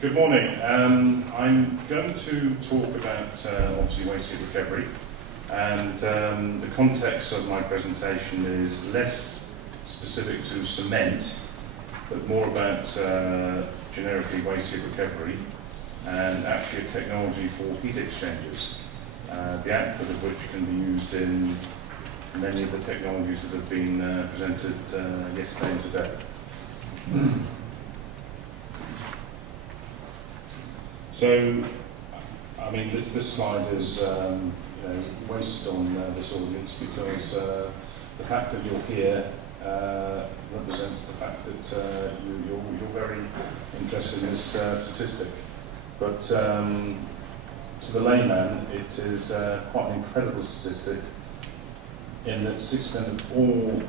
Good morning. I'm going to talk about obviously waste heat recovery, and the context of my presentation is less specific to cement, but more about generically waste heat recovery and actually a technology for heat exchangers, the output of which can be used in many of the technologies that have been presented yesterday and today. So, I mean, this slide is wasted on this audience because the fact that you're here represents the fact that you're very interested in this statistic. But to the layman, it is quite an incredible statistic in that 6% of all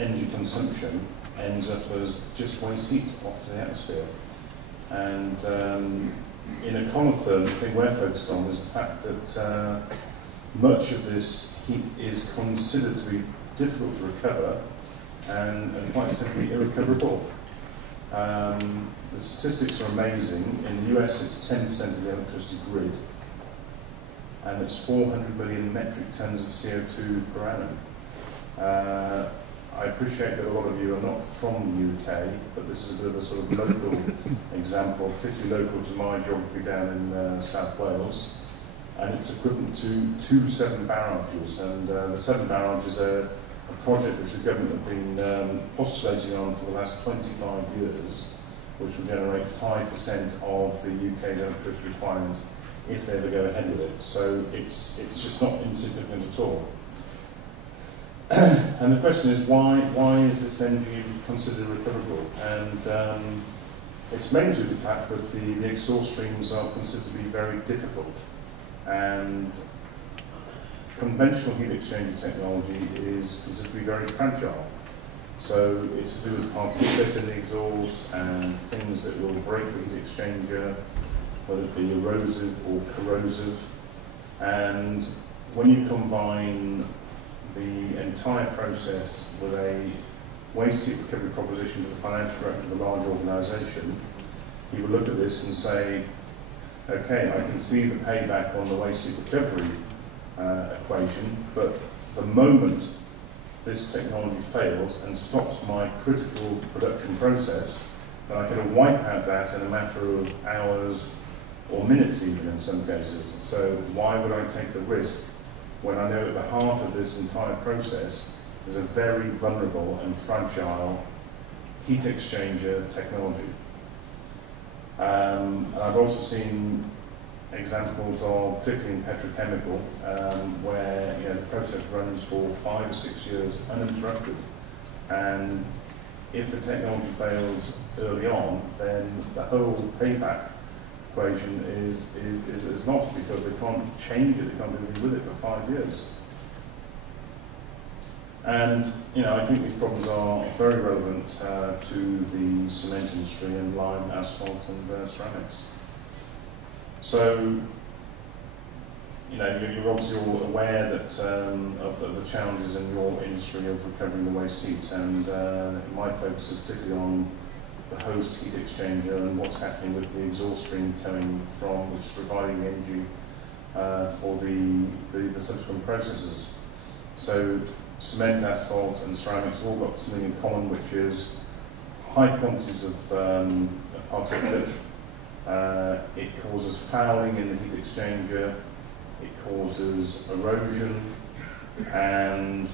energy consumption ends up as just waste heat off to the atmosphere. And in Econotherm, the thing we're focused on is the fact that much of this heat is considered to be difficult to recover and quite simply irrecoverable. The statistics are amazing. In the US, it's 10% of the electricity grid, and it's 400 million metric tons of CO2 per annum. I appreciate that a lot of you are not from the UK, but this is a bit of a sort of local example, particularly local to my geography down in South Wales, and it's equivalent to 2 7 barrages. And the 7 barrages are a project which the government have been postulating on for the last 25 years, which will generate 5% of the UK's electricity requirement if they ever go ahead with it. So it's just not insignificant at all. And the question is, why is this energy considered recoverable? And it's mainly due to the fact that the exhaust streams are considered to be very difficult, and conventional heat exchanger technology is considered to be very fragile. So it's to do with particulates in the exhaust and things that will break the heat exchanger, whether it be erosive or corrosive. And when you combine the entire process with a waste heat recovery proposition to the financial director of a large organisation, he would look at this and say, okay, I can see the payback on the waste heat recovery equation, but the moment this technology fails and stops my critical production process, then I can wipe out that in a matter of hours or minutes even in some cases. So why would I take the risk when I know at the heart of this entire process is a very vulnerable and fragile heat exchanger technology? And I've also seen examples of, particularly in petrochemical, where the process runs for 5 or 6 years uninterrupted. And if the technology fails early on, then the whole payback equation is lost because they can't change it, they can't do anything with it for 5 years. And I think these problems are very relevant to the cement industry and lime, asphalt and ceramics. So you're obviously all aware that of the challenges in your industry of recovering the waste heat, and my focus is particularly on the host heat exchanger and what's happening with the exhaust stream coming from, which is providing the energy for the subsequent processes. So cement, asphalt and ceramics have all got something in common, which is high quantities of particulate. It causes fouling in the heat exchanger, it causes erosion, and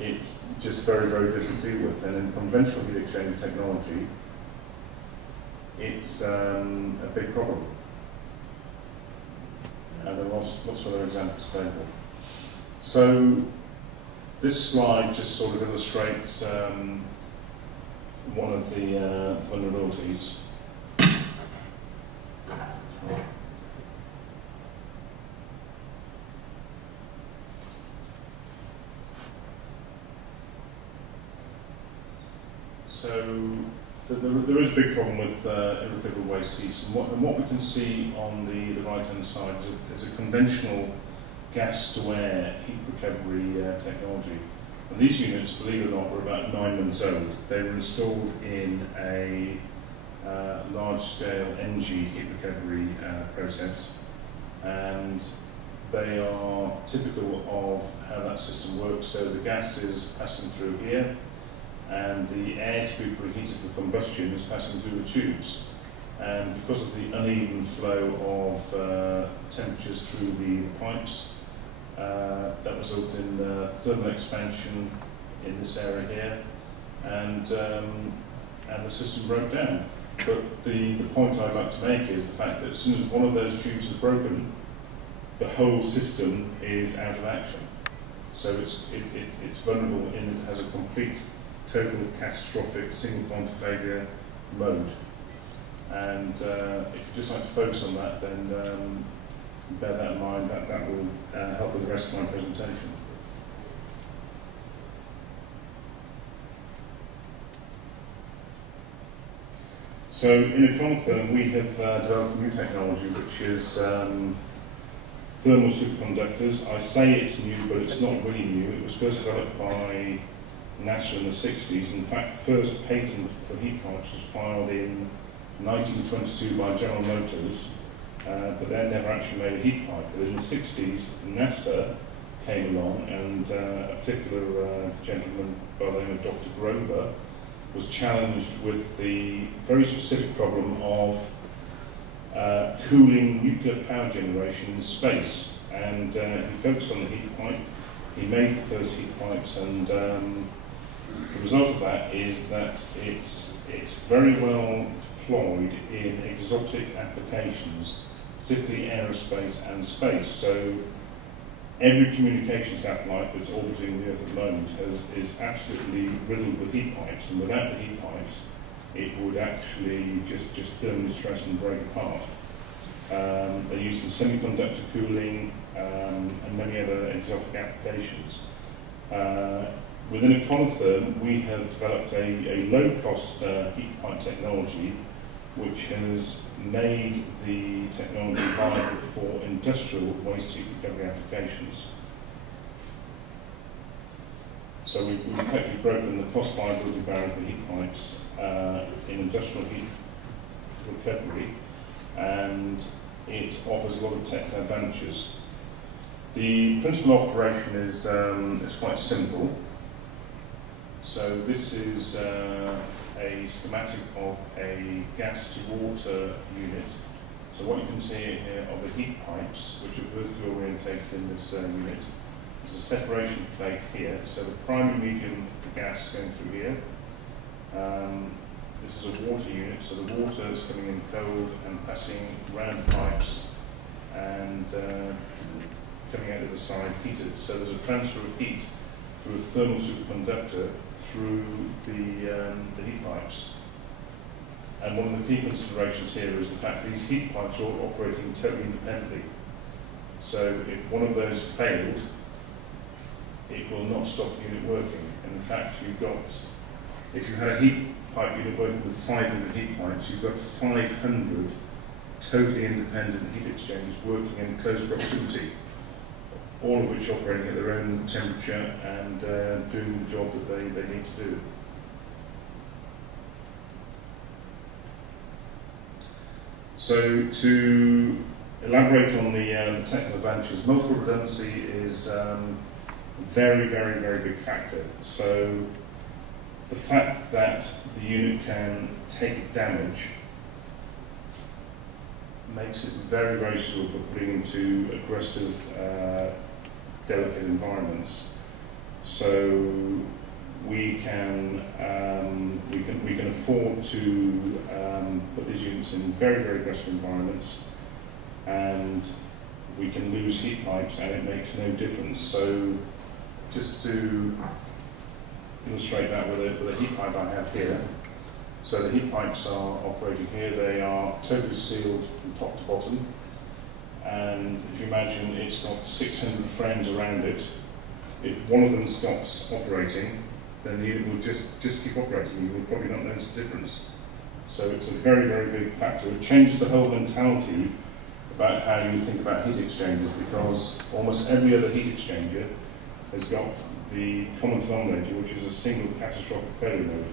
it's just very, very difficult to deal with. And in conventional heat exchanger technology, it's a big problem. And there are lots of other examples available. So this slide just sort of illustrates one of the vulnerabilities. So there is a big problem with irrecoverable waste heat, and what we can see on the right-hand side is a conventional gas-to-air heat recovery technology. And these units, believe it or not, were about 9 months old. They were installed in a large-scale energy heat recovery process, and they are typical of how that system works. So the gas is passing through here, and the air to be preheated for combustion is passing through the tubes. And because of the uneven flow of temperatures through the pipes, that resulted in thermal expansion in this area here, and the system broke down. But the point I'd like to make is the fact that as soon as one of those tubes is broken, the whole system is out of action. So it's vulnerable in that it has a complete, total, catastrophic, single point of failure mode. And if you just like to focus on that, then bear that in mind. That will help with the rest of my presentation. So in Econotherm, we have developed a new technology which is thermal superconductors. I say it's new, but it's not really new. It was first developed by NASA in the 60s. In fact, the first patent for heat pipes was filed in 1922 by General Motors, but they never actually made a heat pipe. But in the 60s, NASA came along, and a particular gentleman by the name of Dr. Grover was challenged with the very specific problem of cooling nuclear power generation in space. And he focused on the heat pipe. He made the first heat pipes, and the result of that is that it's very well deployed in exotic applications, particularly aerospace and space. So every communication satellite that's orbiting the Earth at the moment is absolutely riddled with heat pipes, and without the heat pipes, it would actually just thermally stress and break apart. They're used in semiconductor cooling and many other exotic applications. Within Econotherm, we have developed a low-cost heat pipe technology which has made the technology viable for industrial waste heat recovery applications. So we've effectively broken the cost viability barrier for heat pipes in industrial heat recovery, and it offers a lot of technical advantages. The principal operation is quite simple. So this is a schematic of a gas-to-water unit. So what you can see here are the heat pipes, which are vertically orientated in this unit. There's a separation plate here, so the primary medium for gas going through here. This is a water unit, so the water is coming in cold and passing round pipes and coming out of the side heated. So there's a transfer of heat through a thermal superconductor through the heat pipes. And one of the key considerations here is the fact that these heat pipes are all operating totally independently. So if one of those failed, it will not stop the unit working. And in fact, if you had a heat pipe unit working with 500 heat pipes, you've got 500 totally independent heat exchangers working in close proximity, all of which operating at their own temperature and doing the job that they need to do. So to elaborate on the technical advantages, multiple redundancy is a very, very, very big factor. So the fact that the unit can take damage makes it very, very suitable for putting into aggressive, delicate environments. So we can afford to put these units in very, very aggressive environments, and we can lose heat pipes and it makes no difference. So just to illustrate that with a heat pipe I have here. So the heat pipes are operating here. They are totally sealed from top to bottom, and if you imagine it's got 600 frames around it, if one of them stops operating, then the unit will just keep operating. You will probably not notice the difference. So it's a very, very big factor. It changes the whole mentality about how you think about heat exchangers, because almost every other heat exchanger has got the common denominator, which is a single catastrophic failure mode.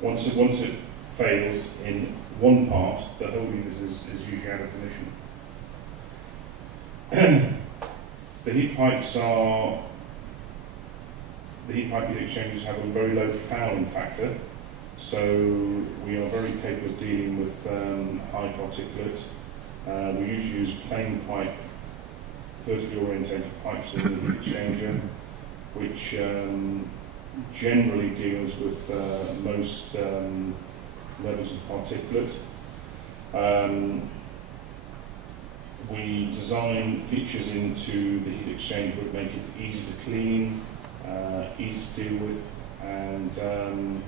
Once it fails in one part, the whole unit is usually out of commission. The heat pipe heat exchangers have a very low fouling factor, so we are very capable of dealing with high particulate. We usually use plain pipe, vertically orientated pipes in the heat exchanger, which generally deals with most levels of particulate. We design features into the heat exchanger that make it easy to clean, easy to deal with, and then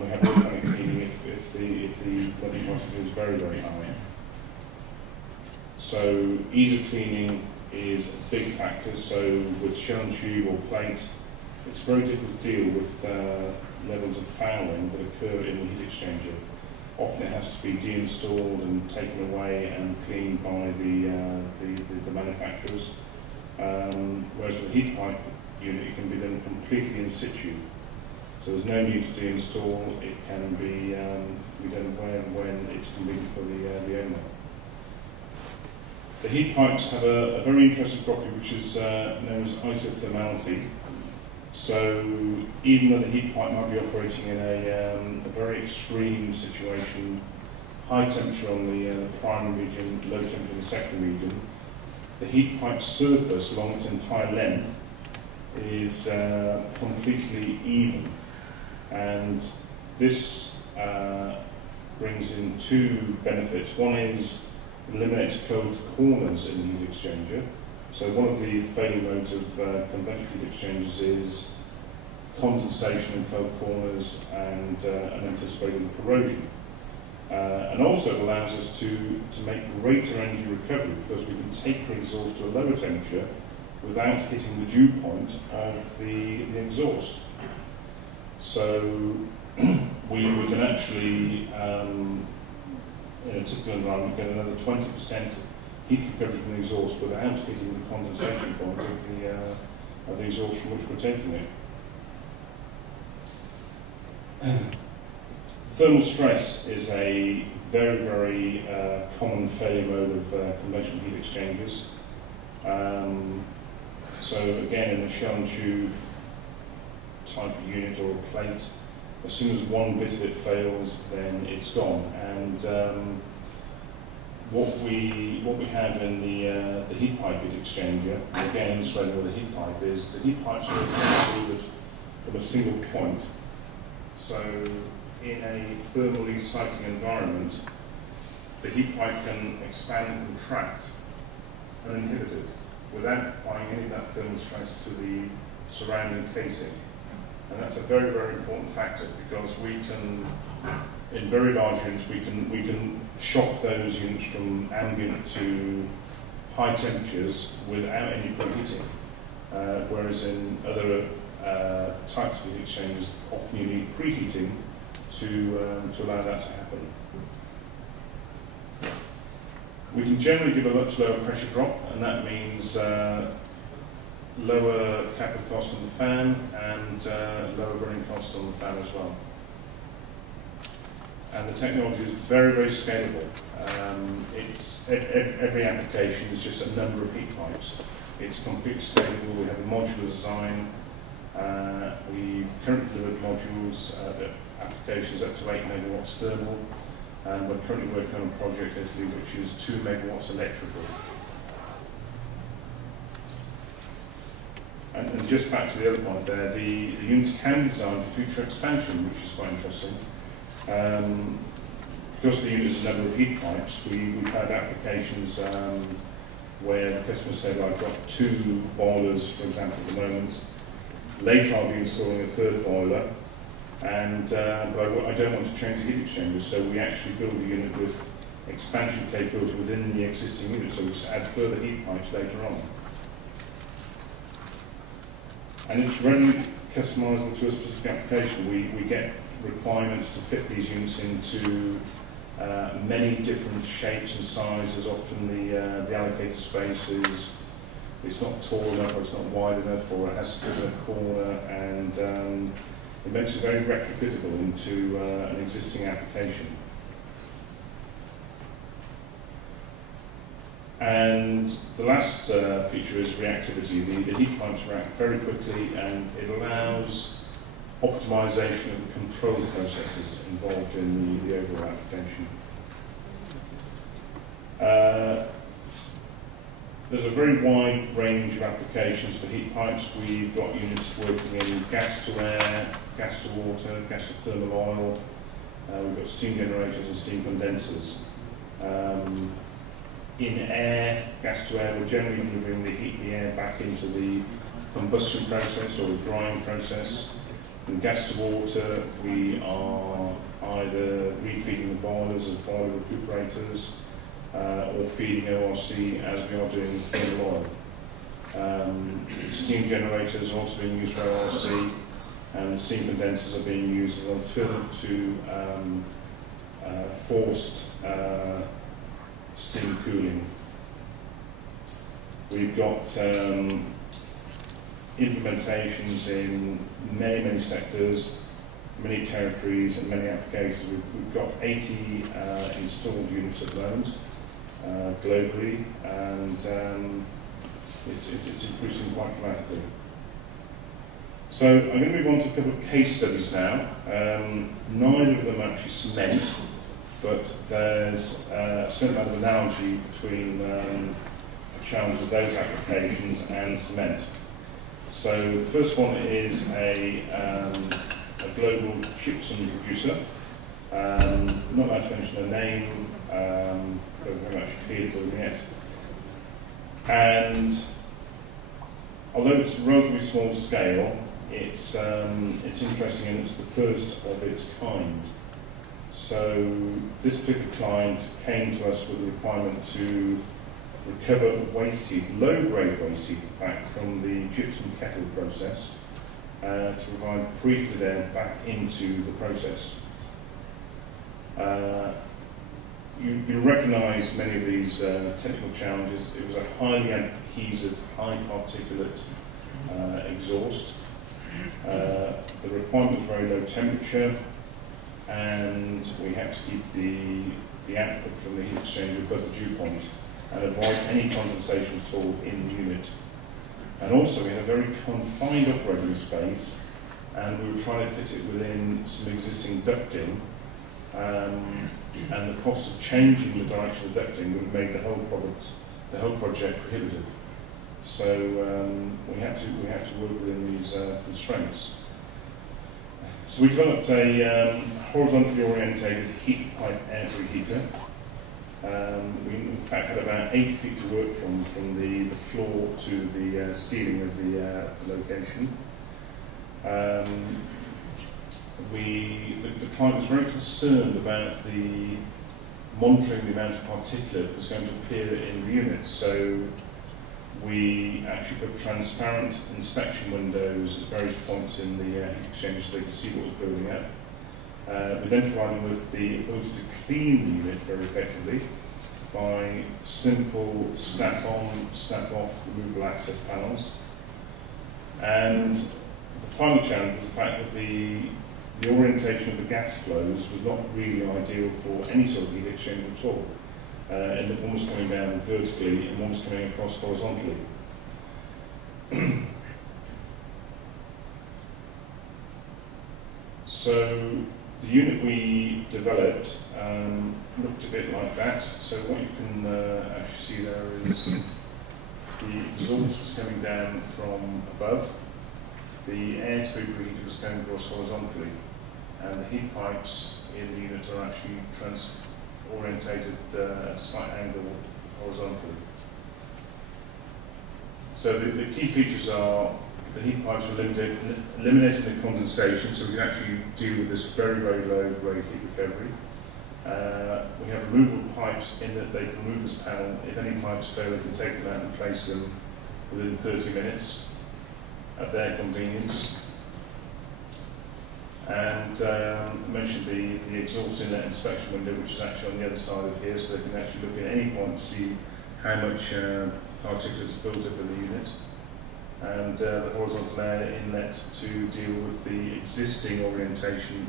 we have automatic cleaning if the level particle is very, very high. So ease of cleaning is a big factor. So with shell and tube or plate, it's very difficult to deal with levels of fouling that occur in the heat exchanger. Often it has to be deinstalled and taken away and cleaned by the manufacturers. Whereas with a heat pipe unit, it can be done completely in situ. So there's no need to deinstall. It can be done when it's convenient for the owner. The heat pipes have a very interesting property which is known as isothermality. So even though the heat pipe might be operating in a very extreme situation, high temperature on the primary region, low temperature in the secondary region, the heat pipe surface along its entire length is completely even. And this brings in two benefits. One is it eliminates cold corners in the heat exchanger. So one of the failure modes of conventional heat exchangers is condensation in cold corners and unanticipated corrosion. And also it allows us to make greater energy recovery because we can take the exhaust to a lower temperature without hitting the dew point of the exhaust. So we can actually, in a typical environment, get another 20% heat recovery from the exhaust without hitting the condensation point of the exhaust from which we're taking it. Thermal stress is a very, very common failure mode of conventional heat exchangers. So again, in a shell and tube type of unit or a plate, as soon as one bit of it fails, then it's gone. And what we have in the heat pipe heat exchanger, again illustrating with the heat pipe, is the heat pipes are delivered from a single point. So in a thermally exciting environment, the heat pipe can expand and contract uninhibited without applying any of that thermal stress to the surrounding casing. And that's a very, very important factor because we can, in very large units, we can shock those units from ambient to high temperatures without any preheating. Whereas in other types of heat exchangers, often you need preheating to allow that to happen. We can generally give a much lower pressure drop, and that means lower capital cost on the fan and lower running cost on the fan as well. And the technology is very, very scalable. Every application is just a number of heat pipes. It's completely scalable. We have a modular design. We've currently delivered modules, applications up to 8 megawatts thermal, and we're currently working on a project in Italy which is 2 megawatts electrical. And just back to the other point there, the units can be designed for future expansion, which is quite interesting. Because the unit is a number of heat pipes, we've had applications where the customer said, I've got 2 boilers, for example, at the moment. Later I'll be installing a 3rd boiler, and but I don't want to change the heat exchanger, so we actually build the unit with expansion capability within the existing unit, so we just add further heat pipes later on. And it's really customizable to a specific application. We get requirements to fit these units into many different shapes and sizes. Often the allocated space is it's not tall enough, or it's not wide enough, or it has to fit in a corner, and it makes it very retrofittable into an existing application. And the last feature is reactivity. The heat pipes react very quickly, and it allows optimization of the control processes involved in the overall application. There's a very wide range of applications for heat pipes. We've got units working in gas to air, gas to water, gas to thermal oil. We've got steam generators and steam condensers. In air, gas to air, we're generally delivering the heat, the air back into the combustion process or the drying process. In gas to water, we are either refeeding the boilers as boiler recuperators, or feeding ORC as we are doing with thermal oil. Steam generators are also being used for ORC, and the steam condensers are being used as an alternative to forced steam cooling. We've got implementations in many sectors, many territories and many applications. We've got 80 installed units at the moment globally, and it's increasing quite dramatically. So I'm going to move on to a couple of case studies now. Neither of them actually cement, but there's a certain amount of analogy between the challenge of those applications and cement. So the first one is a global gypsum producer. I'm not allowed to mention their name, but we haven't actually cleared them yet. And although it's a relatively small scale, it's interesting, and it's the first of its kind. So this particular client came to us with a requirement to recover waste heat, low-grade waste heat, in fact, from the gypsum kettle process to provide preheated air back into the process. You recognise many of these technical challenges. It was a highly adhesive, high particulate exhaust. The requirement was very low temperature, and we had to keep the output from the heat exchanger above the dew point and avoid any condensation at all in the unit. And also we had a very confined operating space, and we were trying to fit it within some existing ducting, and the cost of changing the direction of ducting would have made the whole project prohibitive. So we had to work within these constraints. So we developed a horizontally orientated heat pipe air preheater. We in fact had about 8 feet to work from the floor to the ceiling of the location. The client was very concerned about the monitoring the amount of particulate that's going to appear in the unit. So we actually put transparent inspection windows at various points in the heat exchanger so they could see what was building up. We then provided them with the ability to clean the unit very effectively by simple snap-on, snap-off removable access panels. And the final challenge was the fact that the orientation of the gas flows was not really ideal for any sort of heat exchanger at all. And one was coming down vertically and one was coming across horizontally. So the unit we developed looked a bit like that. So what you can actually see there is the exhaust was coming down from above, the air to be preheated was going across horizontally, and the heat pipes in the unit are actually orientated at a slight angle horizontally. So the key features are the heat pipes were eliminating the condensation, so we can actually deal with this very low grade heat recovery. We have removable pipes in that they can remove this panel. If any pipes fail, they can take them out and place them within 30 minutes at their convenience. And I mentioned the exhaust inlet inspection window, which is actually on the other side of here, so they can actually look at any point to see how much particulates built up in the unit, and the horizontal air inlet to deal with the existing orientation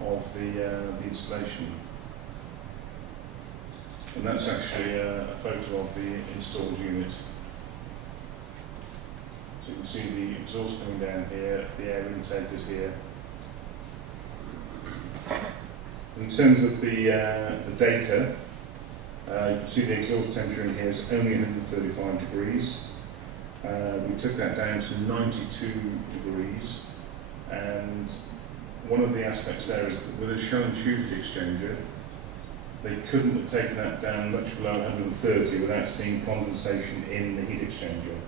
of the installation. And that's actually a photo of the installed unit. So you can see the exhaust coming down here, the air intake is here. In terms of the data, you can see the exhaust temperature in here is only 135 degrees. We took that down to 92 degrees, and one of the aspects there is that with a shell and tube heat exchanger, they couldn't have taken that down much below 130 without seeing condensation in the heat exchanger.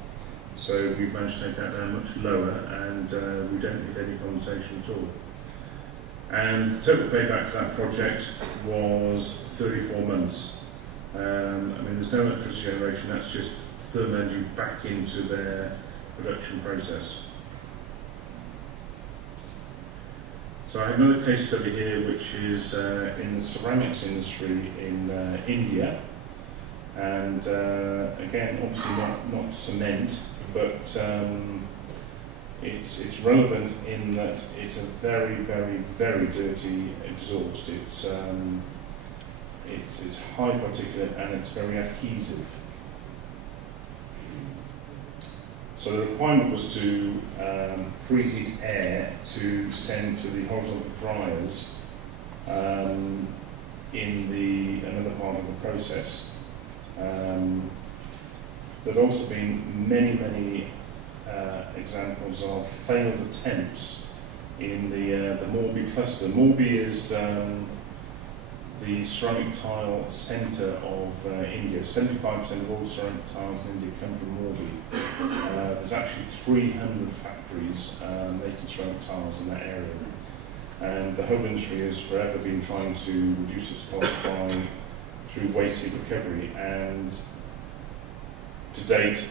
So we've managed to take that down much lower, and we don't hit any condensation at all. And the total payback for that project was 34 months. I mean, there's no electricity generation, that's just thermal energy back into their production process. So I have another case study here, which is in the ceramics industry in India, and again, obviously not cement, but it's relevant in that it's a very, very, very dirty exhaust. It's high particulate and it's very adhesive. So the requirement was to preheat air to send to the horizontal dryers in another part of the process. There have also been many examples of failed attempts in the Morbi cluster. Morbi is the ceramic tile centre of India. 75% of all ceramic tiles in India come from Morbi. There's actually 300 factories making ceramic tiles in that area. And the whole industry has forever been trying to reduce its cost through waste heat recovery, and to date,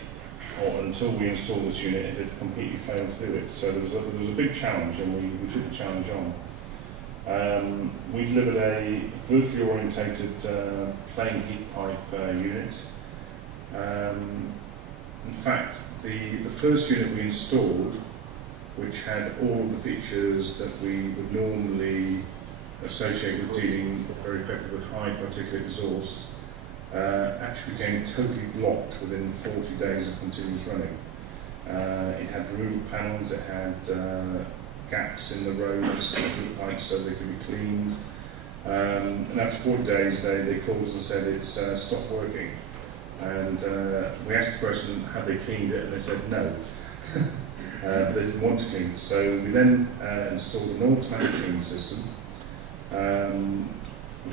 or until we installed this unit, it had completely failed to do it. So there was a big challenge, and we took the challenge on. We delivered a vertically orientated plain heat pipe unit. In fact, the first unit we installed, which had all of the features that we would normally associate with dealing very effectively with high particulate exhaust, actually became totally blocked within 40 days of continuous running. It had removable panels, it had gaps in the roads of heat pipes so they could be cleaned. And after 40 days they called us and said it's stopped working. And we asked the question, had they cleaned it, and they said no. But they didn't want to clean it. So we then installed an automatic cleaning system,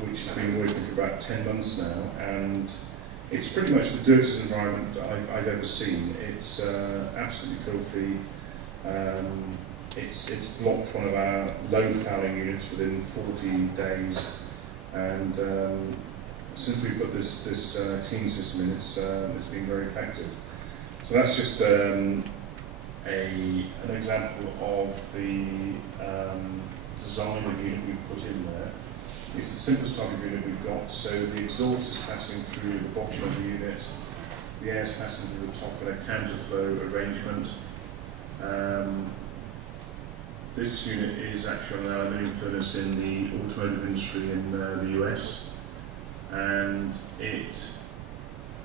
which has been working for about 10 months now, and it's pretty much the dirtiest environment I've ever seen. It's absolutely filthy. It's blocked one of our low fouling units within 40 days, and since we put this cleaning system in, it's been very effective. So that's just an example of the design of the unit we've put in there. It's the simplest type of unit we've got, so the exhaust is passing through the bottom of the unit, the air is passing through the top in a counterflow arrangement. This unit is actually an aluminium furnace in the automotive industry in the US, and it is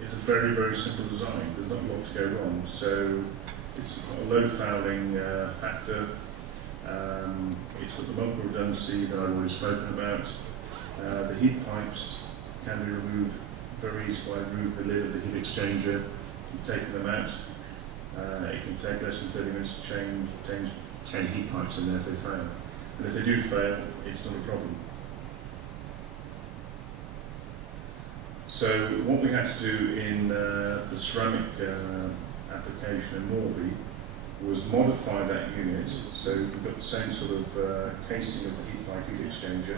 a very, very simple design. There's not a lot to go wrong. So it's got a low fouling factor. It's got the multiple redundancy that I've already spoken about. The heat pipes can be removed very easily by removing the lid of the heat exchanger and taking them out. It can take less than 30 minutes to change 10 heat pipes in there if they fail. And if they do fail, it's not a problem. So what we had to do in the ceramic application in Morbi was modify that unit, so we've got the same sort of casing of the heat pipe heat exchanger,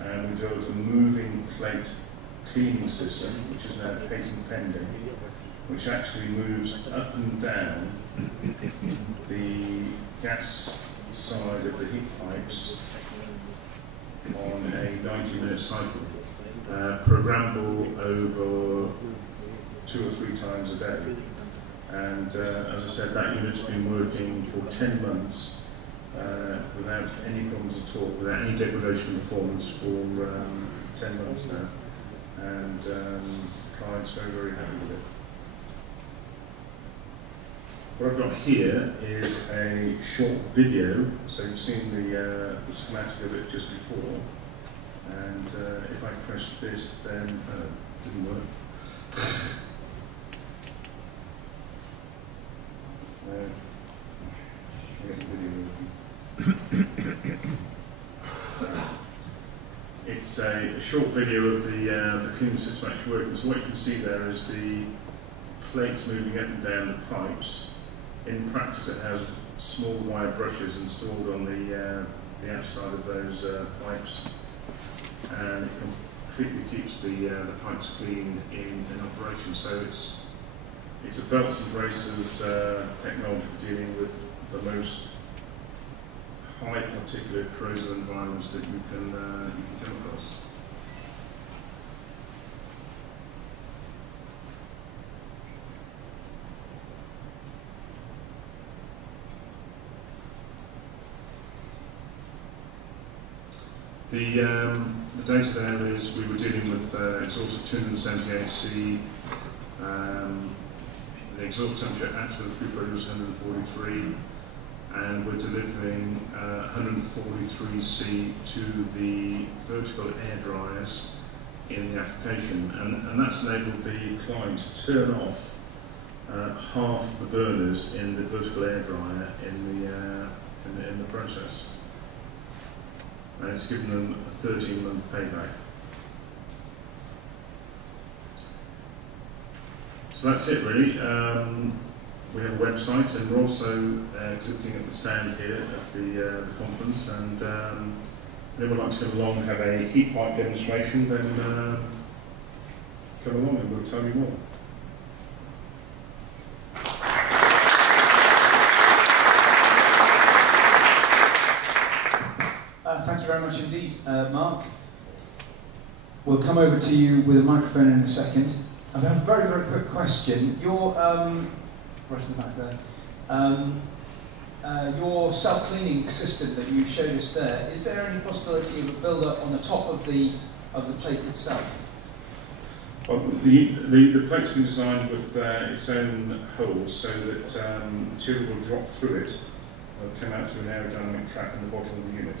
and we developed a moving plate cleaning system, which is now patent pending, which actually moves up and down the gas side of the heat pipes on a 90-minute cycle, programmable over 2 or 3 times a day. And as I said, that unit's been working for 10 months without any problems at all, without any degradation of performance for 10 months now. And the client's very, very happy with it. What I've got here is a short video, so you've seen the schematic of it just before, and if I press this, then it didn't work. It's a short video of the cleaning system actually working. So what you can see there is the plates moving up and down the pipes. In practice, it has small wire brushes installed on the outside of those pipes, and it completely keeps the pipes clean in operation. So it's a belts and braces technology for dealing with the most high particulate corrosive environments that you can come across. The data there is we were dealing with exhaust of 278C, the exhaust temperature actually of the group was 143, and we're delivering 143C to the vertical air dryers in the application, and that's enabled the client to turn off half the burners in the vertical air dryer in the process. And it's given them a 13-month payback. So that's it really. We have a website, and we're also exhibiting at the stand here at the conference, and if anyone would like to come along and have a heat pipe demonstration, then come along and we'll tell you more. Thank you very much indeed, Mark. We'll come over to you with a microphone in a second. I have a very, very quick question. Your, right in the back there, your self-cleaning system that you showed us there, is there any possibility of a build-up on the top of the plate itself? Well, the plate's been designed with its own holes so that material will drop through it, will come out through an aerodynamic track in the bottom of the unit.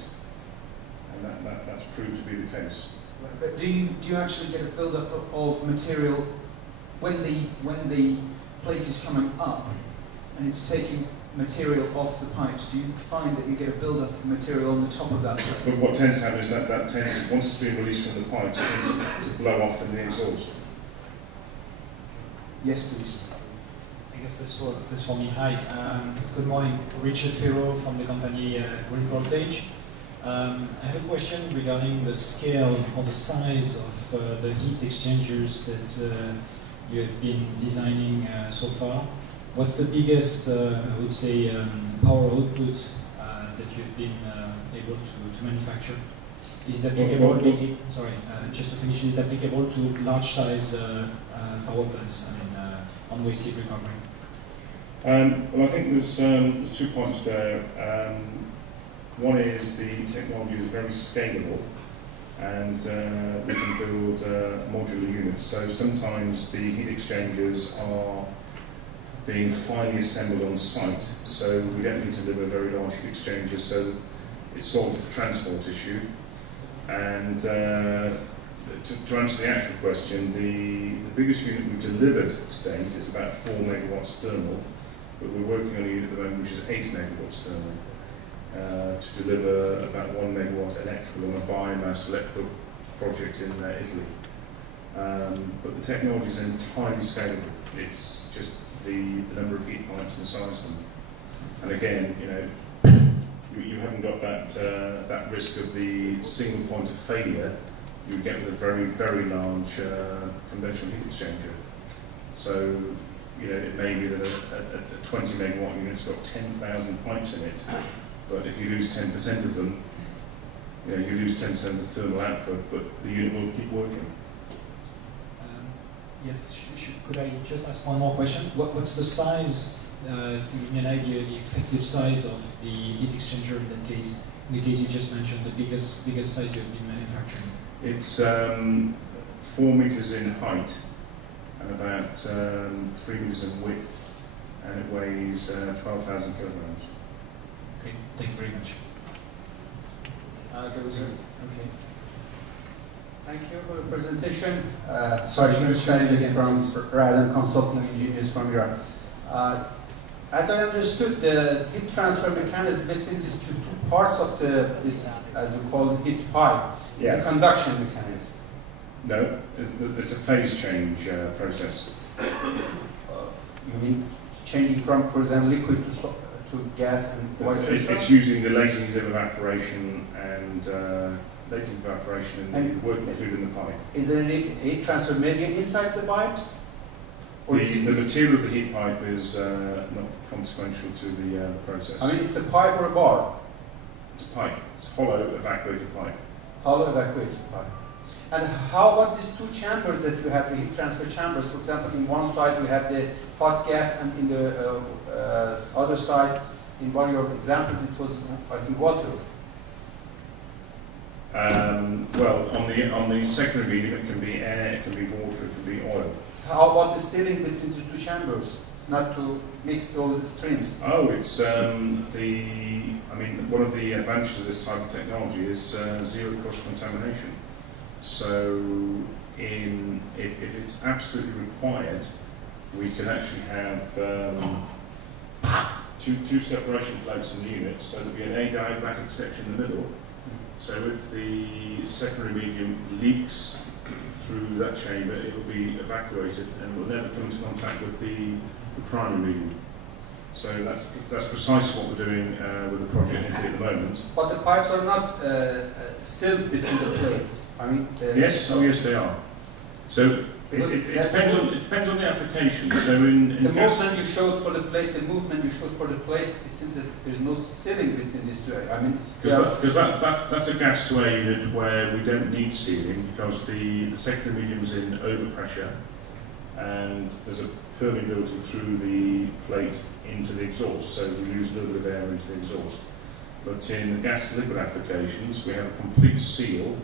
And that's proved to be the case. Right, but do you actually get a build-up of material when the plate is coming up and it's taking material off the pipes? Do you find that you get a build-up of material on the top of that plate? But what tends to happen is that tends, once it's been released from the pipes, it tends to blow off in the exhaust. Yes, please. I guess that's for me. Hi. Good morning. Richard Ferro from the company Green Voltage. I have a question regarding the scale or the size of the heat exchangers that you have been designing so far. What's the biggest, I would say, power output that you've been able to manufacture? Is it applicable, just to finish, is it applicable to large size power plants, I mean, on waste heat recovery? Well, I think there's 2 points there. One is the technology is very scalable, and we can build modular units. So sometimes the heat exchangers are being finely assembled on site, so we don't need to deliver very large heat exchangers, so it solves the transport issue. And to answer the actual question, the biggest unit we've delivered to date is about 4 megawatts thermal, but we're working on a unit at the moment which is 8 megawatts thermal. To deliver about 1 megawatt electrical on a biomass electrical project in Italy. But the technology is entirely scalable. It's just the number of heat pipes and the size of them. And again, you haven't got that risk of the single point of failure you get with a very, very large conventional heat exchanger. So, it may be that a 20 megawatt unit's got 10,000 pipes in it. But if you lose 10% of them, you lose 10% of the thermal output, but the unit will keep working. Yes, could I just ask one more question? What's the size, to give me an idea, the effective size of the heat exchanger in that case? In the case you just mentioned, the biggest size you have been manufacturing. It's 4 meters in height and about 3 meters in width, and it weighs 12,000 kilograms. Okay, thank you very much. Okay. Thank you for the presentation. Sorry, again from Radon Consulting Engineers from Iraq. As I understood, the heat transfer mechanism between these two parts of this, as we call it, heat pipe, is a conduction mechanism. No, it's a phase change process. You mean changing from, for example, liquid to gas and vice versa? It's using the latent evaporation and working through in the pipe. Is there any heat transfer media inside the pipes? The material of the heat pipe is not consequential to the process. I mean, it's a pipe or a bar? It's a pipe. It's hollow evacuated pipe. Hollow evacuated pipe. And how about these two chambers that you have, the heat transfer chambers? For example, in one side we have the hot gas, and in the other side, in one of your examples, it was, I think, water. Well, on the secondary medium, it can be air, it can be water, it can be oil. How about the sealing between the two chambers, not to mix those streams? Oh, it's I mean, one of the advantages of this type of technology is zero cross-contamination. So, if it's absolutely required, we can actually have two separation plates in the unit, so there'll be an adiabatic section in the middle. So if the secondary medium leaks through that chamber, it will be evacuated and will never come into contact with the primary medium. So that's precisely what we're doing with the project in Italy at the moment. But the pipes are not sealed between the plates. I mean, yes, yes they are. So it depends on the application. So in the movement you showed for the plate, it seems that there's no sealing between these two. I mean, because that's a gas to air unit where we don't need sealing, because the secondary medium's in overpressure, and there's a permeability through the plate into the exhaust, so we lose a little bit of air into the exhaust. But in the gas to liquid applications, we have a complete seal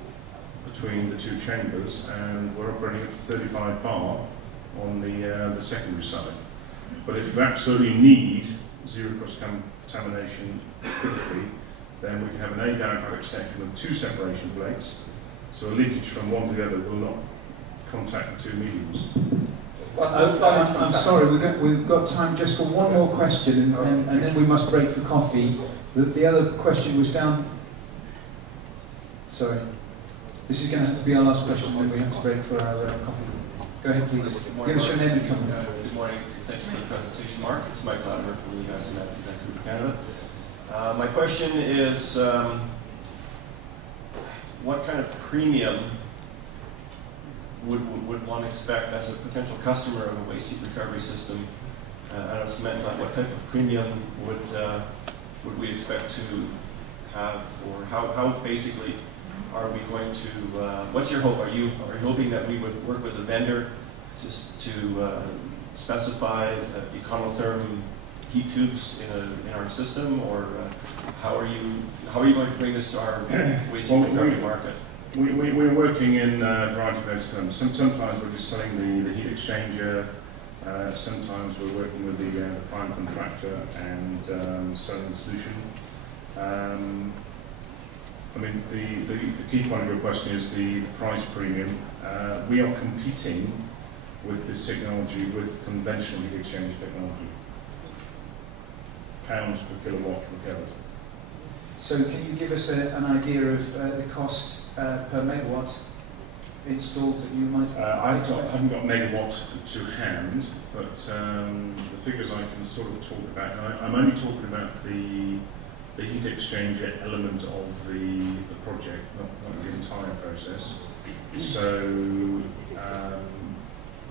between the two chambers, and we're operating at 35 bar on the secondary side. But if you absolutely need zero cross-contamination critically, then we can have an adiabatic section with two separation plates, so a leakage from one to the other will not contact the two mediums. I'm sorry, we've got time just for one more question, and then we must break for coffee. The other question was down. Sorry. This is going to have to be our last question, then we have to break for our coffee. Go ahead, please. Give us your name and company. Good morning. Thank you for the presentation, Mark. It's Mike Latimer from the US and Vancouver, Canada. My question is, what kind of premium would one expect as a potential customer of a waste heat recovery system out of cement plant? What type of premium would we expect to have, or how basically are we going to, what's your hope? Are you hoping that we would work with a vendor just to specify Econotherm heat tubes in our system, or how are you going to bring this to our waste heat recovery market? We're working in a variety of those terms. Sometimes we're just selling the heat exchanger. Sometimes we're working with the prime contractor and selling the solution. I mean, the key point of your question is the price premium. We are competing with this technology with conventional heat exchanger technology. Pounds per kilowatt recovered. So can you give us an idea of the cost per megawatt installed that you might I haven't got megawatt to hand, but the figures I can sort of talk about. I'm only talking about the heat exchanger element of the project, not the entire process. So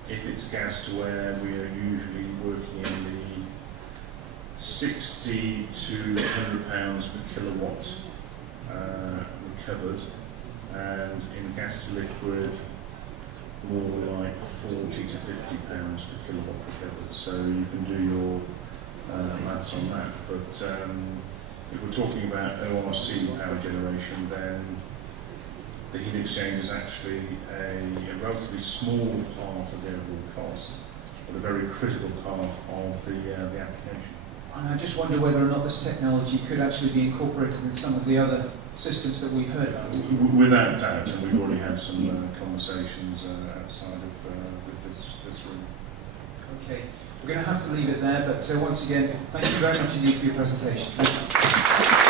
if it's gas to air, we are usually working in the 60 to £100 per kilowatt recovered, and in gas to liquid more like 40 to 50 pounds per kilowatt per kilowatt. So you can do your maths on that. But if we're talking about ORC power generation, then the heat exchange is actually a relatively small part of the overall cost, but a very critical part of the application. And I just wonder whether or not this technology could actually be incorporated in some of the other systems that we've heard about. Without doubt, and we've already had some conversations outside of this room. Okay, we're going to have to leave it there, but once again, thank you very much indeed for your presentation.